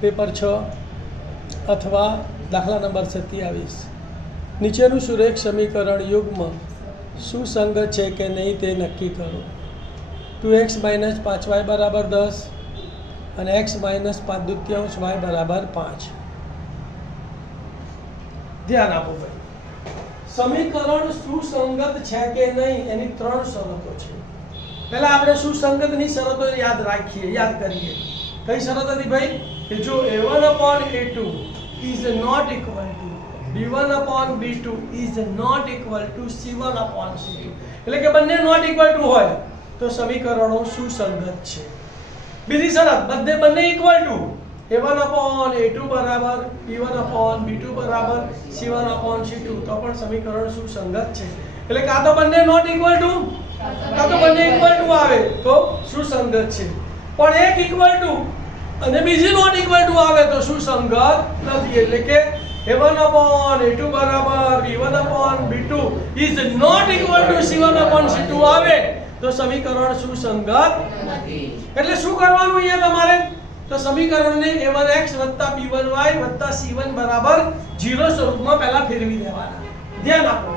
Paper 6 અથવા દાખલા number 27 નીચેનું સુરેખ સમીકરણ યુગ્મ સુસંગત છે કે નહીં તે નક્કી કરો. 2x - 5y = 10 અને x - 5/2 y = 5. ધ્યાન આપો ભાઈ, સમીકરણ સુસંગત છે કે નહીં એની 3 શરતો છે. પહેલા આપણે સુસંગતની શરતો યાદ કરીએ. કઈ શરત હતી ભાઈ? કે જો a1/a2 is not equal to b1/b2 is not equal to c1/c2, એટલે કે બંને નોટ ઇક્વલ ટુ હોય તો સમીકરણો સુસંગત છે. બીજી શરત, બંને ઇક્વલ ટુ a1/a2 બરાબર b1/b2 બરાબર c1/c2 તો પણ સમીકરણ સુસંગત છે. એટલે કાં તો બંને નોટ ઇક્વલ ટુ કાં તો બંને ઇક્વલ ટુ આવે તો સુસંગત છે, પણ એક ઇક્વલ ટુ અને બીજી નોટ ઇક્વલ ટુ આવે તો સુસંગત નથી. એટલે કે a1/a2 બરાબર b1/b2 is not equal to c1/c2 આવે તો સમીકરણ સુસંગત નથી. એટલે શું કરવાનું અહીંયા તમારે? તો સમીકરણને a1x + b1y + c1 બરાબર 0 સ્વરૂપમાં પહેલા ફેરવી દેવાના. ધ્યાન આપો,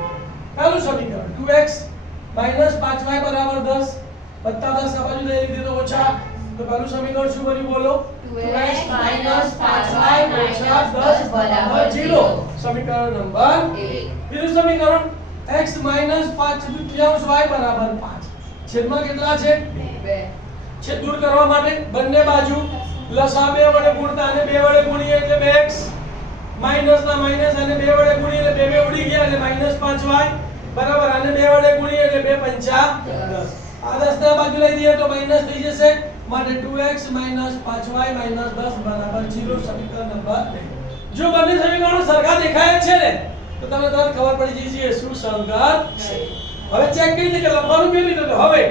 પહેલું સમીકરણ 2x - 5y = 10 + 10 આ બાજુ લઈ લીધો ઓછા, તો પહેલું સમીકરણ શું બન્યું બોલો? 2x - 5y - 10 = 0. સમીકરણ નંબર 1. બીજું સમીકરણ x - 5/2 y = 5. છેદમાં કેટલા છે? 2. છેદ દૂર કરવા માટે બંને બાજુ લસા 2 વડે ગુણતા અને 2 વડે ગુણીએ એટલે 2x, માઈનસ ના માઈનસ અને 2 વડે ગુણીએ એટલે 2 ઉડી ગયા એટલે -5y બરાબર, આને 2 વડે ગુણીએ એટલે 2 5 10. આ 10 ના બાજુ લઈ દઈએ તો માઈનસ થઈ જશે, માટે 2x - 5y - 10 બરાબર 0. સમીકરણ નંબર 2. જો બંને સમીકરણો સરખા દેખાય છે ને તો તમને તરત ખબર પડી જશે સુસંગત છે. હવે ચેક કરી લઈએ કે લખવાનું કેવી રીતે. હવે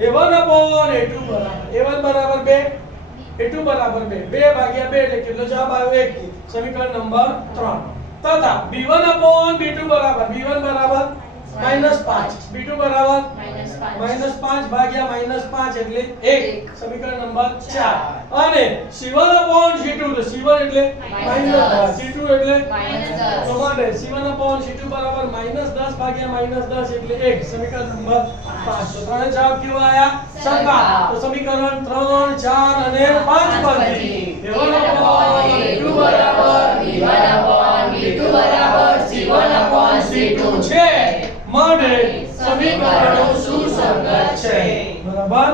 a1/a2 બરાબર a1 બરાબર 2, a2 બરાબર 2, 2 ભાગ્યા 2 એટલે કેટલો જવાબ આવ્યો? 1. સમીકરણ નંબર 3. તથા b1/b2 બરાબર b1 બરાબર -5, b2 બરાબર -5 ભાગ્યા -5 એટલે 1. સમીકરણ નંબર 4. અને c1/c2 તો c1 એટલે -10, c2 એટલે -10, તો માટે c1/c2 બરાબર -10 ભાગ્યા -10 એટલે 1. સમીકરણ નંબર 5. તો ત્રણે જવાબ કેવા આયા? સરખા. તો સમીકરણ 3, 4 અને 5 પરથી a1/a2 બરાબર b1/b2 બરાબર c1/c2 છે. માટે સમીકરણો સુસંગત છે. બરાબર.